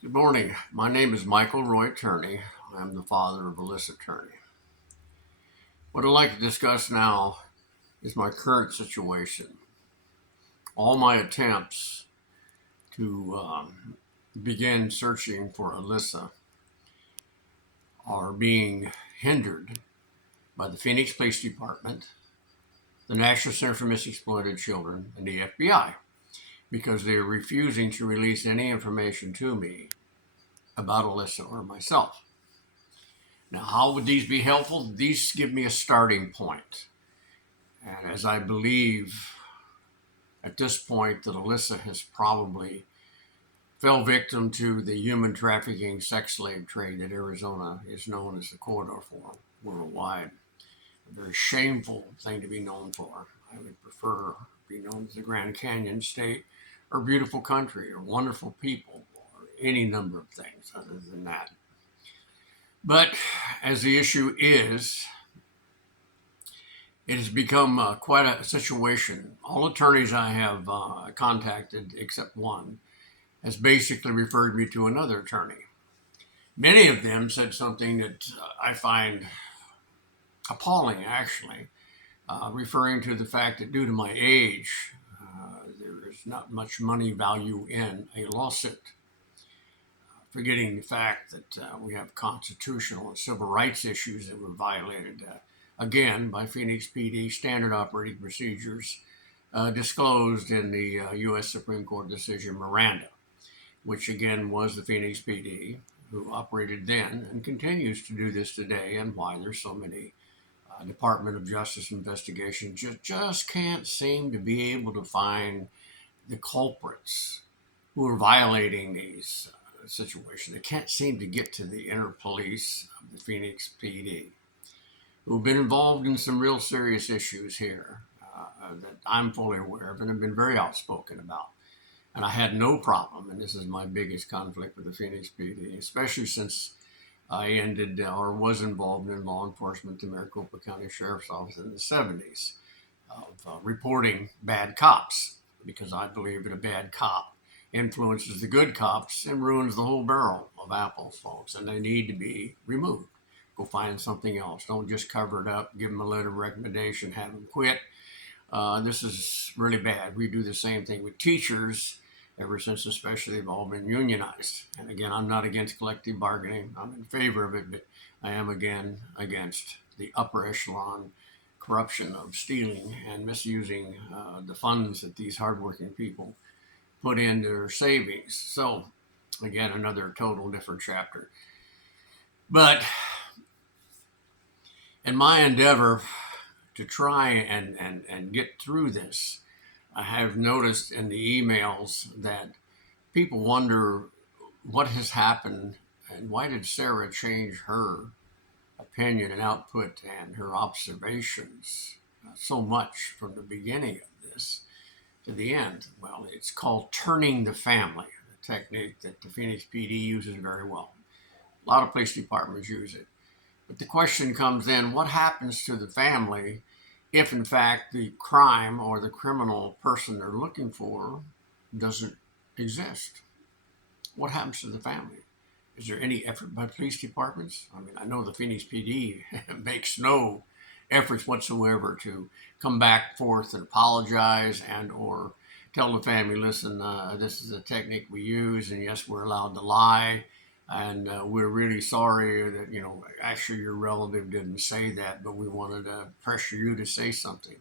Good morning. My name is Michael Roy Turney. I'm the father of Alyssa Turney. What I'd like to discuss now is my current situation. All my attempts to begin searching for Alyssa are being hindered by the Phoenix Police Department, the National Center for Missing Exploited Children, and the FBI because they are refusing to release any information to me about Alyssa or myself. Now, how would these be helpful? These give me a starting point. And as I believe at this point that Alyssa has probably fell victim to the human trafficking sex slave trade that Arizona is known as the corridor for worldwide. A very shameful thing to be known for. I would prefer to be known as the Grand Canyon State or beautiful country or wonderful people or any number of things other than that. But as the issue is, it has become quite a situation. All attorneys I have contacted, except one, has basically referred me to another attorney. Many of them said something that I find appalling, actually, referring to the fact that due to my age, there is not much money value in a lawsuit. Forgetting the fact that we have constitutional and civil rights issues that were violated again by Phoenix PD standard operating procedures disclosed in the U.S. Supreme Court decision Miranda, which again was the Phoenix PD who operated then and continues to do this today, and why there's so many Department of Justice investigations just can't seem to be able to find the culprits who are violating these situations. They can't seem to get to the inner police of the Phoenix PD, who've been involved in some real serious issues here that I'm fully aware of and have been very outspoken about. And I had no problem, and this is my biggest conflict with the Phoenix PD, especially since I ended or was involved in law enforcement at the Maricopa County Sheriff's Office in the 70s of reporting bad cops, because I believe that a bad cop influences the good cops and ruins the whole barrel of apples, folks, and they need to be removed. Go find something else. Don't just cover it up, give them a letter of recommendation, have them quit. This is really bad. We do the same thing with teachers ever since, especially they've all been unionized. And again, I'm not against collective bargaining. I'm in favor of it, but I am again against the upper echelon corruption of stealing and misusing the funds that these hardworking people put into their savings. So again, another total different chapter. But in my endeavor to try and get through this, I have noticed in the emails that people wonder what has happened and why did Sarah change her opinion and output and her observations so much from the beginning of this to the end. Well, it's called turning the family, a technique that the Phoenix PD uses very well. A lot of police departments use it. But the question comes then, what happens to the family if in fact the crime or the criminal person they're looking for doesn't exist? What happens to the family? Is there any effort by police departments? I mean, I know the Phoenix PD makes no efforts whatsoever to come back forth and apologize and or tell the family, listen, this is a technique we use, and yes, we're allowed to lie, and we're really sorry that, actually your relative didn't say that, but we wanted to pressure you to say something.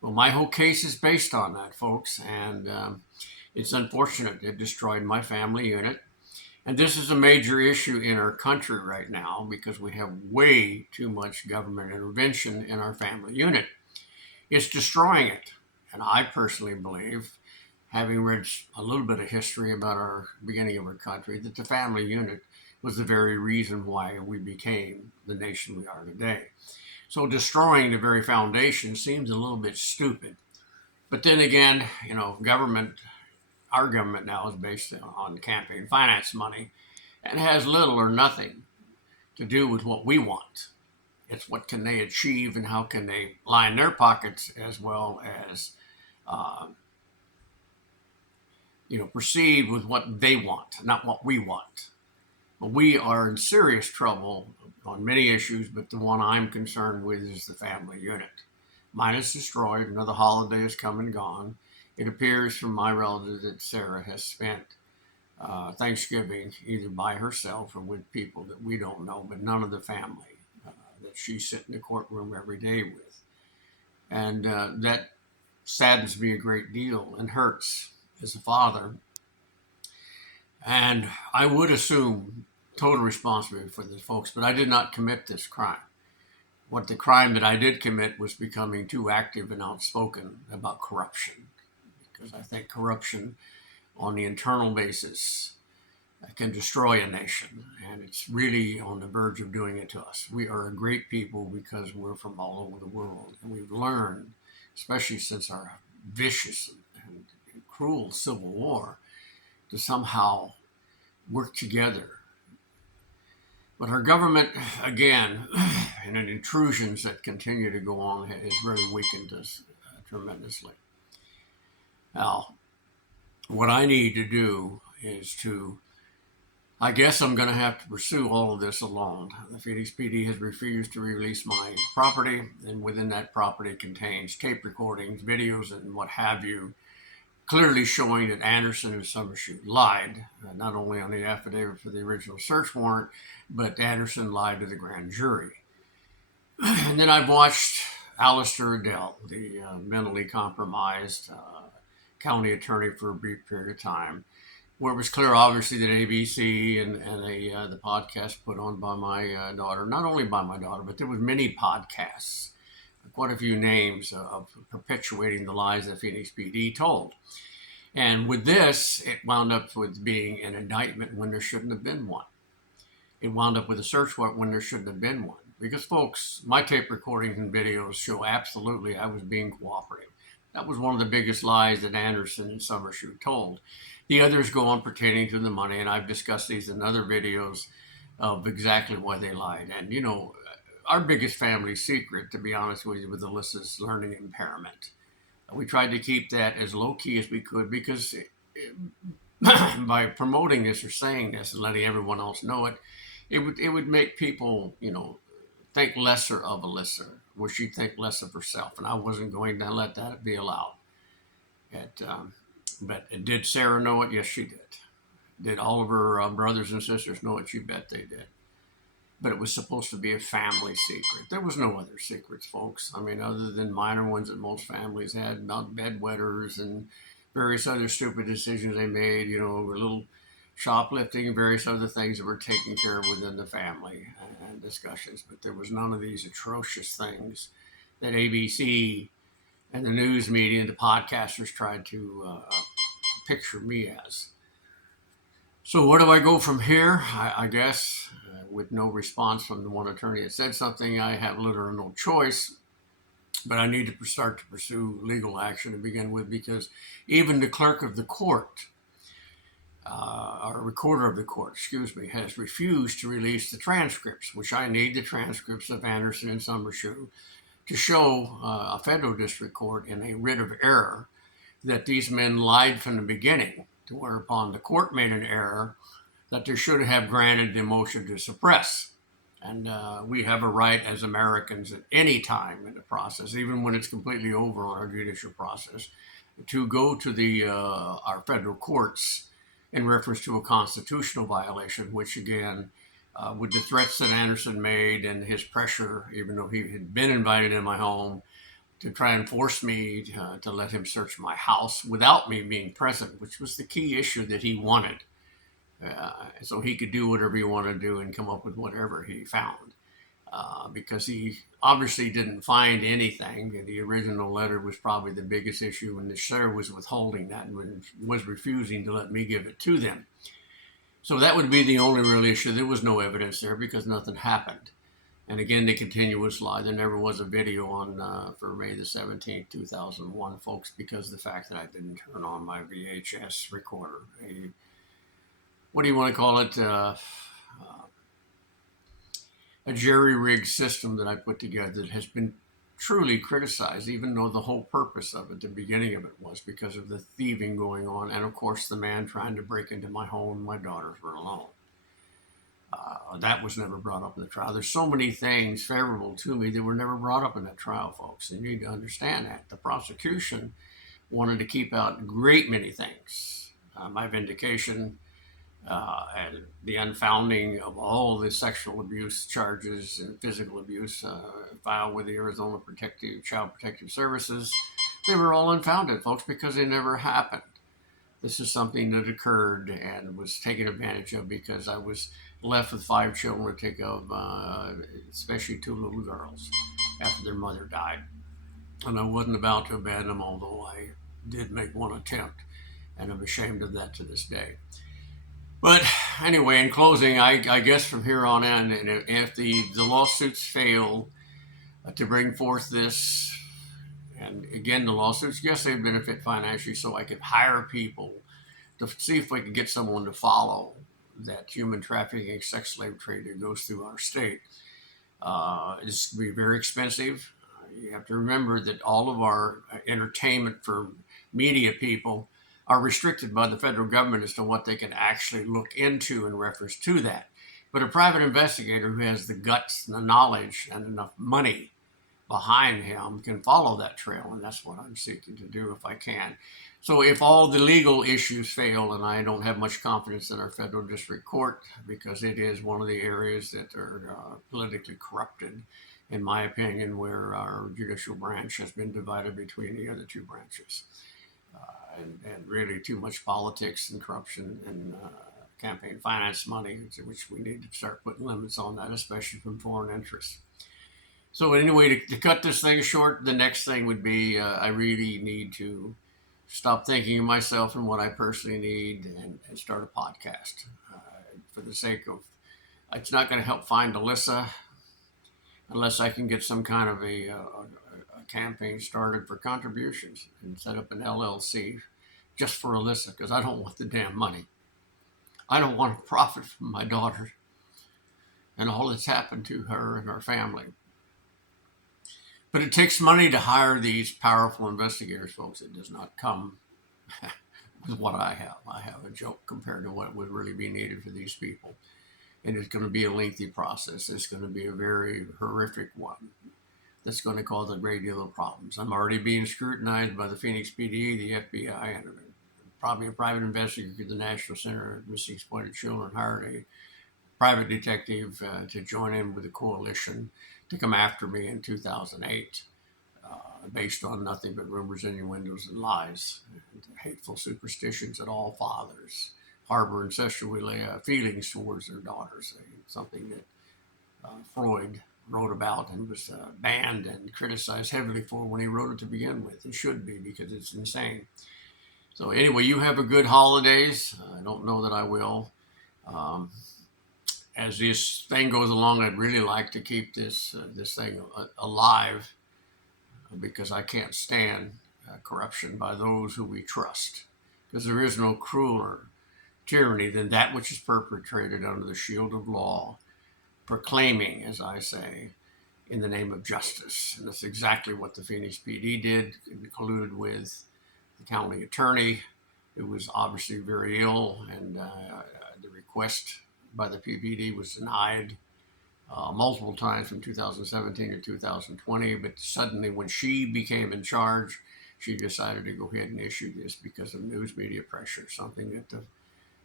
Well, my whole case is based on that, folks, and it's unfortunate. It destroyed my family unit. And this is a major issue in our country right now because we have way too much government intervention in our family unit. It's destroying it. And I personally believe, having read a little bit of history about our beginning of our country, that the family unit was the very reason why we became the nation we are today. So destroying the very foundation seems a little bit stupid. But then again, our government now is based on campaign finance money and has little or nothing to do with what we want. It's what can they achieve and how can they line their pockets as well as proceed with what they want, not what we want. But we are in serious trouble on many issues, but the one I'm concerned with is the family unit. Mine is destroyed. Another holiday has come and gone. It appears from my relatives that Sarah has spent Thanksgiving either by herself or with people that we don't know, but none of the family that she sit in the courtroom every day with. And that saddens me a great deal and hurts as a father. And I would assume total responsibility for this, folks, but I did not commit this crime. What the crime that I did commit was becoming too active and outspoken about corruption, because I think corruption on the internal basis can destroy a nation, and it's really on the verge of doing it to us. We are a great people because we're from all over the world, and we've learned, especially since our vicious and cruel civil war, to somehow work together. But our government, again, and in intrusions that continue to go on, has really weakened us tremendously. Now, what I need to do is I guess I'm going to have to pursue all of this alone. The Phoenix PD has refused to release my property, and within that property contains tape recordings, videos, and what have you, clearly showing that Anderson and Summershoot lied, not only on the affidavit for the original search warrant, but Anderson lied to the grand jury. And then I've watched Alistair Adele, the mentally compromised county attorney, for a brief period of time, where it was clear, obviously, that ABC and the podcast put on by my daughter, not only by my daughter, but there was many podcasts, quite a few names of perpetuating the lies that Phoenix PD told. And with this, it wound up with being an indictment when there shouldn't have been one. It wound up with a search warrant when there shouldn't have been one. Because, folks, my tape recordings and videos show absolutely I was being cooperative. That was one of the biggest lies that Anderson and Summershoot told. The others go on pertaining to the money, and I've discussed these in other videos of exactly why they lied. And, our biggest family secret, to be honest with you, with Alyssa's learning impairment. We tried to keep that as low-key as we could, because by promoting this or saying this and letting everyone else know it, it would make people, think lesser of Alyssa, where she'd think less of herself. And I wasn't going to let that be allowed. But did Sarah know it? Yes, she did. Did all of her brothers and sisters know it? You bet they did. But it was supposed to be a family secret. There was no other secrets, folks. I mean, other than minor ones that most families had, about bedwetters and various other stupid decisions they made, a little shoplifting and various other things that were taken care of within the family and discussions. But there was none of these atrocious things that ABC and the news media and the podcasters tried to picture me as. So where do I go from here? I guess with no response from the one attorney that said something, I have literally no choice, but I need to start to pursue legal action to begin with, because even the clerk of the court, or recorder of the court, has refused to release the transcripts, which I need the transcripts of Anderson and Summershoot to show a federal district court in a writ of error that these men lied from the beginning, to whereupon the court made an error that they should have granted the motion to suppress. And we have a right as Americans at any time in the process, even when it's completely over on our judicial process, to go to our federal courts in reference to a constitutional violation, which again, with the threats that Anderson made and his pressure, even though he had been invited in my home, to try and force me to let him search my house without me being present, which was the key issue that he wanted. So he could do whatever he wanted to do and come up with whatever he found. Because he obviously didn't find anything. The original letter was probably the biggest issue, and the sheriff was withholding that and was refusing to let me give it to them. So that would be the only real issue. There was no evidence there because nothing happened. And again, the continuous lie. There never was a video on for May the 17th, 2001, folks, because of the fact that I didn't turn on my VHS recorder. What do you want to call it? A jerry-rigged system that I put together that has been truly criticized, even though the whole purpose of it, the beginning of it, was because of the thieving going on, and of course the man trying to break into my home. My daughters were alone. That was never brought up in the trial. There's so many things favorable to me that were never brought up in that trial, folks. You need to understand that. The prosecution wanted to keep out a great many things. My vindication, and the unfounding of all the sexual abuse charges and physical abuse filed with the Arizona Child Protective Services. They were all unfounded, folks, because they never happened. This is something that occurred and was taken advantage of because I was left with 5 children to take of, especially 2 little girls, after their mother died. And I wasn't about to abandon them, although I did make one attempt, and I'm ashamed of that to this day. But anyway, in closing, I guess from here on in, and if the lawsuits fail to bring forth this, and again, the lawsuits, yes, they benefit financially, so I could hire people to see if we could get someone to follow that human trafficking, sex slave trade that goes through our state. It's going to be very expensive. You have to remember that all of our entertainment for media people are restricted by the federal government as to what they can actually look into in reference to that. But a private investigator who has the guts and the knowledge and enough money behind him can follow that trail, and that's what I'm seeking to do if I can. So if all the legal issues fail, and I don't have much confidence in our federal district court because it is one of the areas that are politically corrupted, in my opinion, where our judicial branch has been divided between the other 2 branches. And really too much politics and corruption and campaign finance money, which we need to start putting limits on that, especially from foreign interests. So anyway, to cut this thing short, the next thing would be I really need to stop thinking of myself and what I personally need and start a podcast for the sake of, it's not going to help find Alyssa unless I can get some kind of a campaign started for contributions and set up an LLC just for Alyssa, because I don't want the damn money. I don't want to profit from my daughter and all that's happened to her and her family. But it takes money to hire these powerful investigators, folks. It does not come with what I have. I have a joke compared to what would really be needed for these people. And it's going to be a lengthy process. It's going to be a very horrific one that's going to cause a great deal of problems. I'm already being scrutinized by the Phoenix PD, the FBI, and probably a private investigator at the National Center of Missing Exploited Children hired a private detective to join in with a coalition to come after me in 2008, based on nothing but rumors, innuendos, and lies, and hateful superstitions that all fathers harbor incestual feelings towards their daughters, something that Freud wrote about and was banned and criticized heavily for when he wrote it to begin with. It should be, because it's insane. So anyway, you have a good holidays. I don't know that I will. As this thing goes along, I'd really like to keep this thing alive, because I can't stand corruption by those who we trust, because there is no crueler tyranny than that which is perpetrated under the shield of law, proclaiming, as I say, in the name of justice. And that's exactly what the Phoenix PD did. It colluded with the county attorney, who was obviously very ill, and the request by the PPD was denied multiple times from 2017 to 2020. But suddenly, when she became in charge, she decided to go ahead and issue this because of news media pressure, something that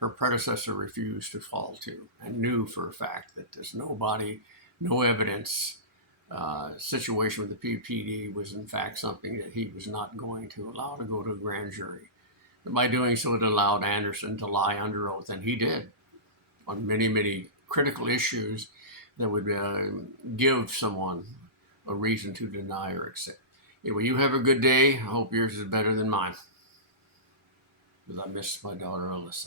her predecessor refused to fall to, and knew for a fact that there's no evidence. Situation with the PPD was in fact something that he was not going to allow to go to a grand jury. And by doing so, it allowed Anderson to lie under oath, and he did, on many, many critical issues that would give someone a reason to deny or accept. Anyway, you have a good day. I hope yours is better than mine, because I miss my daughter, Alyssa.